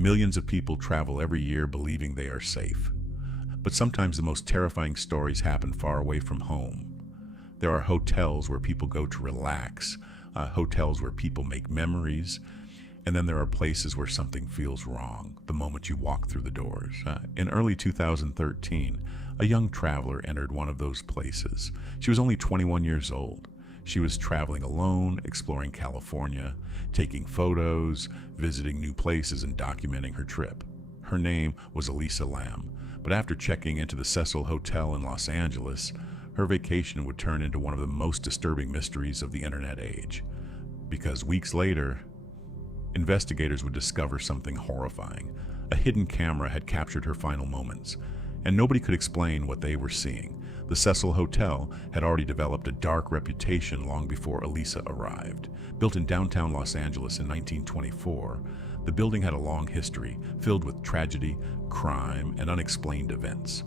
Millions of people travel every year believing they are safe. But sometimes the most terrifying stories happen far away from home. There are hotels where people go to relax, hotels where people make memories, and then there are places where something feels wrong the moment you walk through the doors. In early 2013, a young traveler entered one of those places. She was only 21 years old. She was traveling alone, exploring California, taking photos, visiting new places, and documenting her trip. Her name was Elisa Lam, but after checking into the Cecil Hotel in Los Angeles, her vacation would turn into one of the most disturbing mysteries of the internet age. Because weeks later, investigators would discover something horrifying. A hidden camera had captured her final moments, and nobody could explain what they were seeing. The Cecil Hotel had already developed a dark reputation long before Elisa arrived. Built in downtown Los Angeles in 1924, the building had a long history, filled with tragedy, crime, and unexplained events.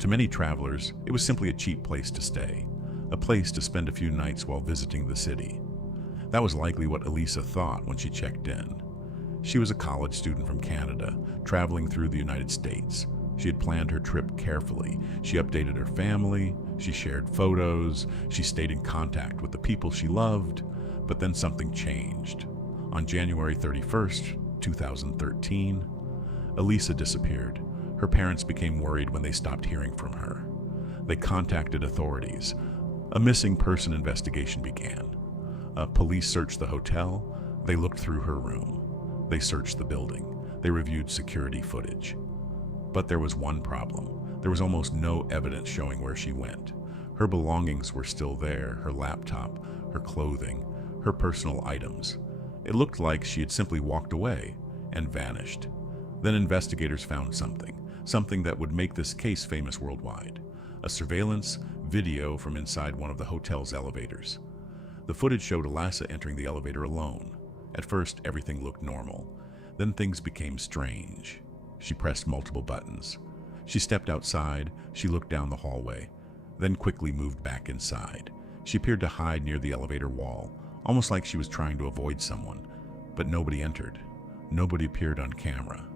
To many travelers, it was simply a cheap place to stay, a place to spend a few nights while visiting the city. That was likely what Elisa thought when she checked in. She was a college student from Canada, traveling through the United States. She had planned her trip carefully. She updated her family, she shared photos, she stayed in contact with the people she loved, but then something changed. On January 31st, 2013, Elisa disappeared. Her parents became worried when they stopped hearing from her. They contacted authorities. A missing person investigation began. Police searched the hotel. They looked through her room. They searched the building. They reviewed security footage. But there was one problem. There was almost no evidence showing where she went. Her belongings were still there, her laptop, her clothing, her personal items. It looked like she had simply walked away and vanished. Then investigators found something that would make this case famous worldwide. A surveillance video from inside one of the hotel's elevators. The footage showed Elisa entering the elevator alone. At first, everything looked normal. Then things became strange. She pressed multiple buttons. She stepped outside. She looked down the hallway, then quickly moved back inside. She appeared to hide near the elevator wall, almost like she was trying to avoid someone. But nobody entered. Nobody appeared on camera.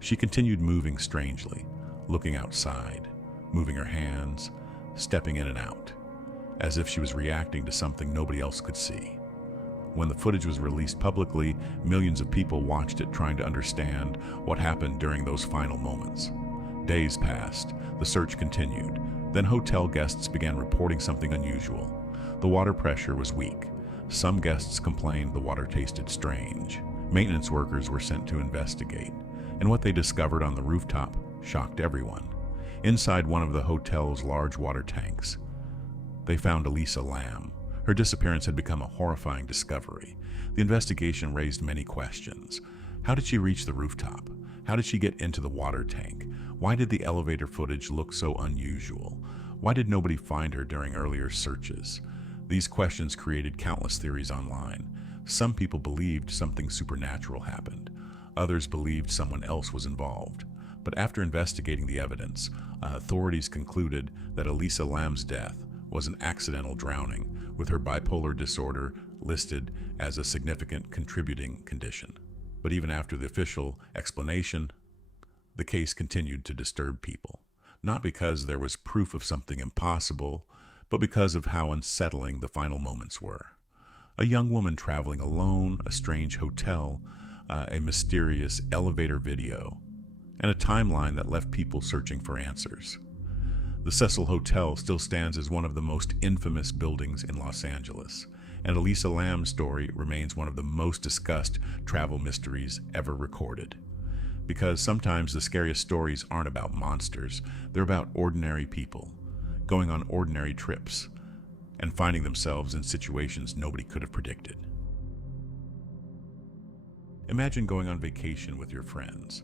She continued moving strangely, looking outside, moving her hands, stepping in and out, as if she was reacting to something nobody else could see. When the footage was released publicly, millions of people watched it, trying to understand what happened during those final moments. Days passed. The search continued. Then hotel guests began reporting something unusual. The water pressure was weak. Some guests complained the water tasted strange. Maintenance workers were sent to investigate, and what they discovered on the rooftop shocked everyone. Inside one of the hotel's large water tanks, they found Elisa Lam. Her disappearance had become a horrifying discovery. The investigation raised many questions. How did she reach the rooftop? How did she get into the water tank? Why did the elevator footage look so unusual? Why did nobody find her during earlier searches? These questions created countless theories online. Some people believed something supernatural happened. Others believed someone else was involved. But after investigating the evidence, authorities concluded that Elisa Lam's death was an accidental drowning, with her bipolar disorder listed as a significant contributing condition. But even after the official explanation, the case continued to disturb people. Not because there was proof of something impossible, but because of how unsettling the final moments were. A young woman traveling alone, a strange hotel, a mysterious elevator video, and a timeline that left people searching for answers. The Cecil Hotel still stands as one of the most infamous buildings in Los Angeles, and Elisa Lam's story remains one of the most discussed travel mysteries ever recorded. Because sometimes the scariest stories aren't about monsters, they're about ordinary people, going on ordinary trips, and finding themselves in situations nobody could have predicted. Imagine going on vacation with your friends,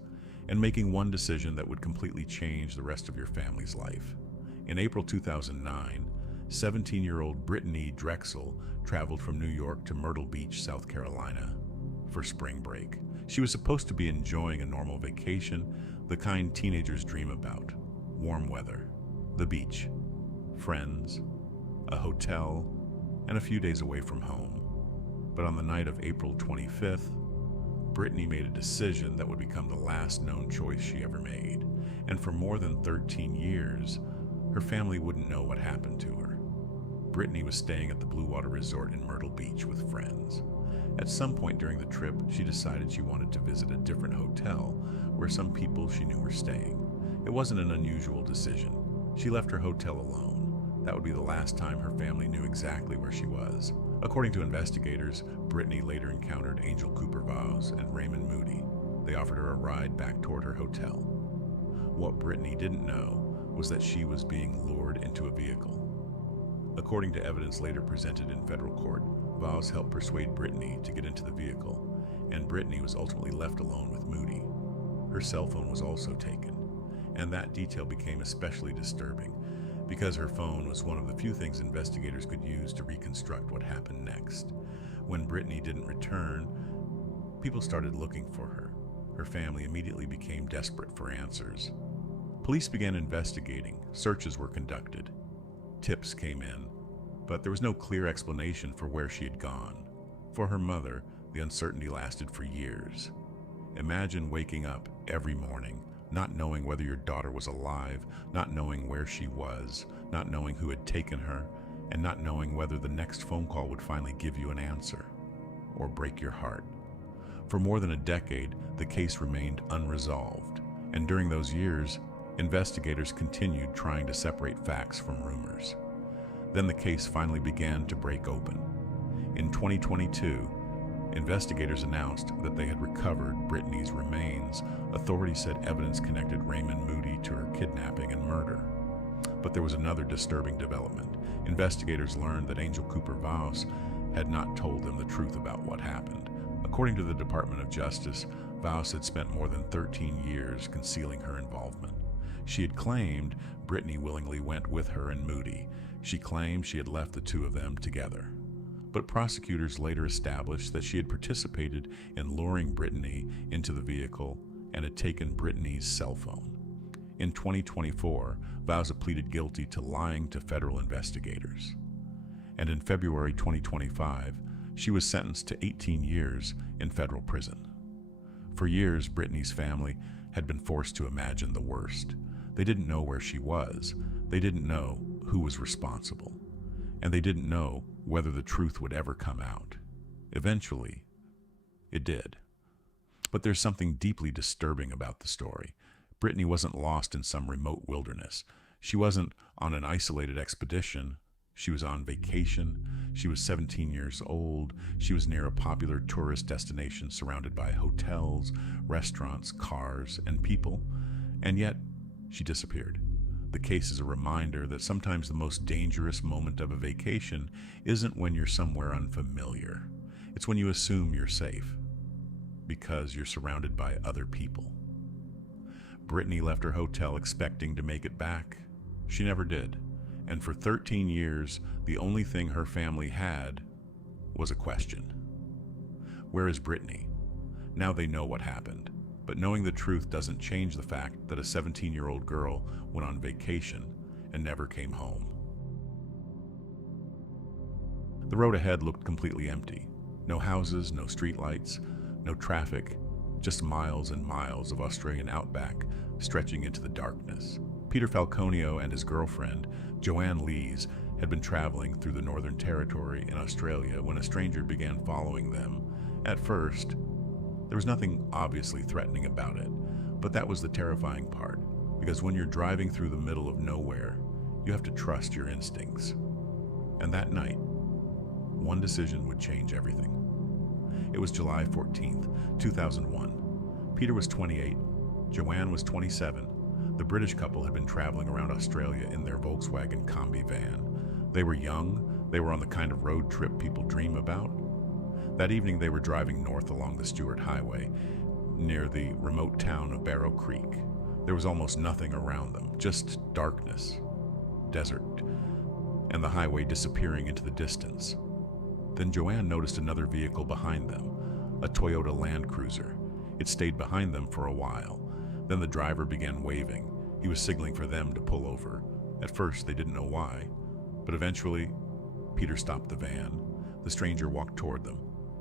and making one decision that would completely change the rest of your family's life. In April 2009, 17-year-old Brittanee Drexel traveled from New York to Myrtle Beach, South Carolina, for spring break. She was supposed to be enjoying a normal vacation, the kind teenagers dream about. Warm weather, the beach, friends, a hotel, and a few days away from home. But on the night of April 25th, Brittanee made a decision that would become the last known choice she ever made, and for more than 13 years, her family wouldn't know what happened to her. Brittanee was staying at the Blue Water Resort in Myrtle Beach with friends. At some point during the trip, she decided she wanted to visit a different hotel where some people she knew were staying. It wasn't an unusual decision. She left her hotel alone. That would be the last time her family knew exactly where she was. According to investigators, Brittanee later encountered Angel Cooper Vows and Raymond Moody. They offered her a ride back toward her hotel. What Brittanee didn't know was that she was being lured into a vehicle. According to evidence later presented in federal court, Vows helped persuade Brittanee to get into the vehicle, and Brittanee was ultimately left alone with Moody. Her cell phone was also taken, and that detail became especially disturbing because her phone was one of the few things investigators could use to reconstruct what happened next. When Brittanee didn't return, people started looking for her. Her family immediately became desperate for answers. Police began investigating. Searches were conducted. Tips came in, but there was no clear explanation for where she had gone. For her mother, the uncertainty lasted for years. Imagine waking up every morning, not knowing whether your daughter was alive, not knowing where she was, not knowing who had taken her, and not knowing whether the next phone call would finally give you an answer or break your heart. For more than a decade, the case remained unresolved, and during those years, investigators continued trying to separate facts from rumors. Then the case finally began to break open. In 2022, investigators announced that they had recovered Brittanee's remains. Authorities said evidence connected Raymond Moody to her kidnapping and murder. But there was another disturbing development. Investigators learned that Angel Cooper Vows had not told them the truth about what happened. According to the Department of Justice, Vows had spent more than 13 years concealing her involvement. She had claimed Brittanee willingly went with her and Moody. She claimed she had left the two of them together. But prosecutors later established that she had participated in luring Brittanee into the vehicle and had taken Brittanee's cell phone. In 2024, Vows pleaded guilty to lying to federal investigators. And in February 2025, she was sentenced to 18 years in federal prison. For years, Brittanee's family had been forced to imagine the worst. They didn't know where she was. They didn't know who was responsible. And they didn't know whether the truth would ever come out. Eventually, it did. But there's something deeply disturbing about the story. Brittanee wasn't lost in some remote wilderness. She wasn't on an isolated expedition. She was on vacation. She was 17 years old. She was near a popular tourist destination surrounded by hotels, restaurants, cars, and people. And yet, she disappeared. The case is a reminder that sometimes the most dangerous moment of a vacation isn't when you're somewhere unfamiliar. It's when you assume you're safe, because you're surrounded by other people. Brittanee left her hotel expecting to make it back. She never did. And for 13 years, the only thing her family had was a question. Where is Brittanee? Now they know what happened. But knowing the truth doesn't change the fact that a 17-year-old girl went on vacation and never came home. The road ahead looked completely empty. No houses, no streetlights, no traffic, just miles and miles of Australian outback stretching into the darkness. Peter Falconio and his girlfriend, Joanne Lees, had been traveling through the Northern Territory in Australia when a stranger began following them. At first, there was nothing obviously threatening about it, but that was the terrifying part, because when you're driving through the middle of nowhere, you have to trust your instincts. And that night, one decision would change everything. It was July 14th, 2001. Peter was 28, Joanne was 27. The British couple had been traveling around Australia in their Volkswagen Combi van. They were young, they were on the kind of road trip people dream about. That evening they were driving north along the Stuart Highway, near the remote town of Barrow Creek. There was almost nothing around them, just darkness, desert, and the highway disappearing into the distance. Then Joanne noticed another vehicle behind them, a Toyota Land Cruiser. It stayed behind them for a while. Then the driver began waving. He was signaling for them to pull over. At first they didn't know why, but eventually Peter stopped the van. The stranger walked toward them.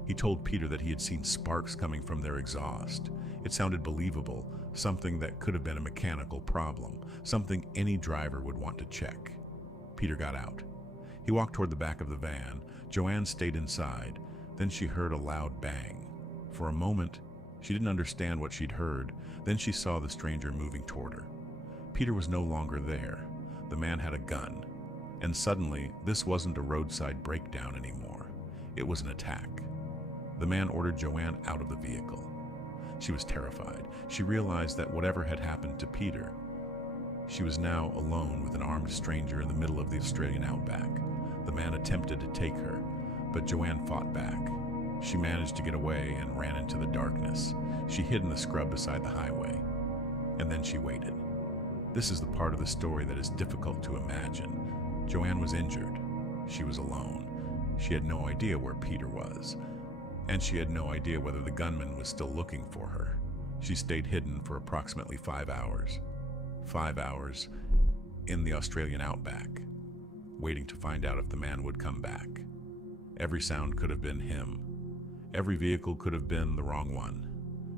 He told Peter that he had seen sparks coming from their exhaust. It sounded believable, something that could have been a mechanical problem, something any driver would want to check. Peter got out. He walked toward the back of the van. Joanne stayed inside. Then she heard a loud bang. For a moment, she didn't understand what she'd heard. Then she saw the stranger moving toward her. Peter was no longer there. The man had a gun. And suddenly, this wasn't a roadside breakdown anymore. It was an attack. The man ordered Joanne out of the vehicle. She was terrified. She realized that whatever had happened to Peter, she was now alone with an armed stranger in the middle of the Australian outback. The man attempted to take her, but Joanne fought back. She managed to get away and ran into the darkness. She hid in the scrub beside the highway. And then she waited. This is the part of the story that is difficult to imagine. Joanne was injured. She was alone. She had no idea where Peter was. And she had no idea whether the gunman was still looking for her. She stayed hidden for approximately 5 hours. 5 hours in the Australian outback, waiting to find out if the man would come back. Every sound could have been him. Every vehicle could have been the wrong one.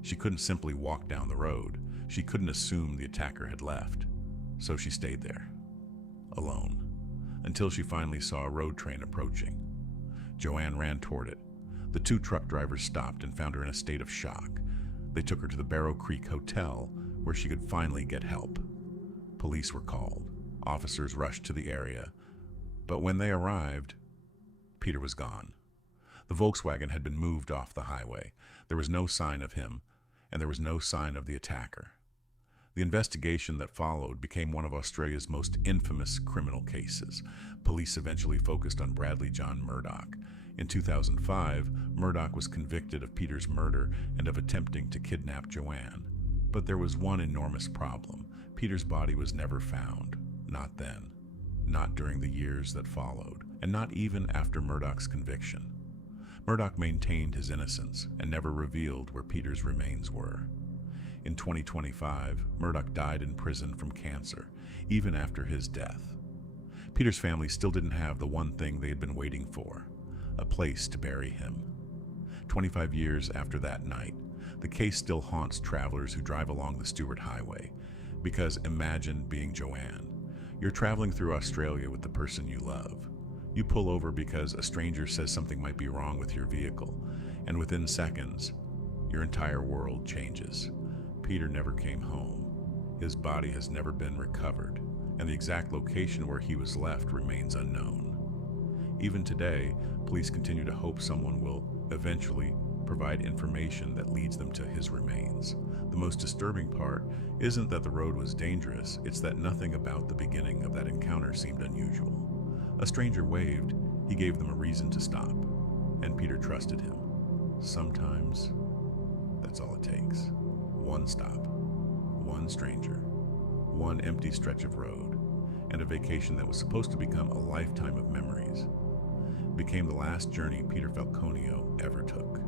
She couldn't simply walk down the road. She couldn't assume the attacker had left. So she stayed there, alone, until she finally saw a road train approaching. Joanne ran toward it. The 2 truck drivers stopped and found her in a state of shock. They took her to the Barrow Creek Hotel, where she could finally get help. Police were called. Officers rushed to the area. But when they arrived, Peter was gone. The Volkswagen had been moved off the highway. There was no sign of him, and there was no sign of the attacker. The investigation that followed became one of Australia's most infamous criminal cases. Police eventually focused on Bradley John Murdoch. In 2005, Murdoch was convicted of Peter's murder and of attempting to kidnap Joanne. But there was one enormous problem. Peter's body was never found. Not then. Not during the years that followed. And not even after Murdoch's conviction. Murdoch maintained his innocence and never revealed where Peter's remains were. In 2025, Murdoch died in prison from cancer, even after his death. Peter's family still didn't have the one thing they had been waiting for, a place to bury him. 25 years after that night, the case still haunts travelers who drive along the Stuart Highway. Because imagine being Joanne. You're traveling through Australia with the person you love. You pull over because a stranger says something might be wrong with your vehicle, and within seconds, your entire world changes. Peter never came home. His body has never been recovered, and the exact location where he was left remains unknown. Even today, police continue to hope someone will eventually provide information that leads them to his remains. The most disturbing part isn't that the road was dangerous, it's that nothing about the beginning of that encounter seemed unusual. A stranger waved, he gave them a reason to stop, and Peter trusted him. Sometimes, that's all it takes. One stop, one stranger, one empty stretch of road, and a vacation that was supposed to become a lifetime of memories became the last journey Peter Falconio ever took.